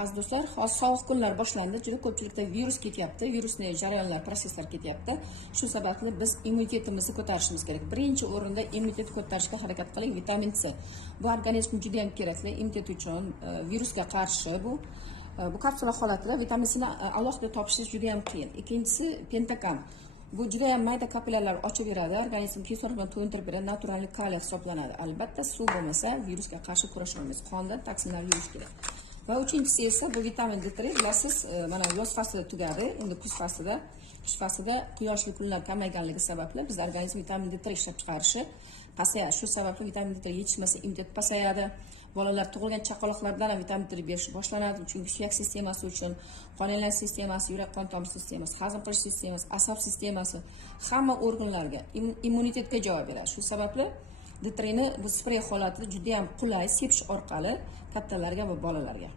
Aziz do'stlar, hozir sovuq kunlar boshlandi. Juda ko'pchilikda virus ketyapti, virusli jarayonlar, proseslar ketyapti. Shu sababli biz immunitetimizni ko'tarishimiz kerak. Birinchi o'rinda immunitetni ko'tarishga harakat qiling. Vitamin C. Bu organizm juda ham kerakli immunitet uchun, virusga qarshi bu kapsula holatida vitamin C ni alohida topishingiz juda ham qiyin. Ikkinchisi pentakam. Bu juda ham mayda kapillyarlar ochib beradi, organizm kislorod bilan to'yintirib beradi, naturalniy kaliy hisoblanadi. Albatta, suv bo'lmasa virusga qarshi kurasha olmaysiz. Qonda toksinlar yuvish kerak. Va uchinchisi esa bu vitamin D3. Bilasiz, mana yoz fasli tugadi, endi kuz faslida quyoshli kunlar kamayganligi sababli biz organizm vitamin D3 ishlab chiqarishi pasayadi. Shu sababli vitamin D3 yetishmasa immunitet pasayadi. Bolalar tug'ilgan chaqaloqlardan ham vitamin D berish boshlanadi, chunki suyak sistemasi uchun, qon aylanish sistemasi, yurak qon tomir sistemasi, hazm qilish sistemasi, asab sistemasi, hamma organlarga, immunitetga javob beradi. Shu sababli D3 ni bu sprey holatida juda ham qulay sepish orqali kattalarga va bolalarga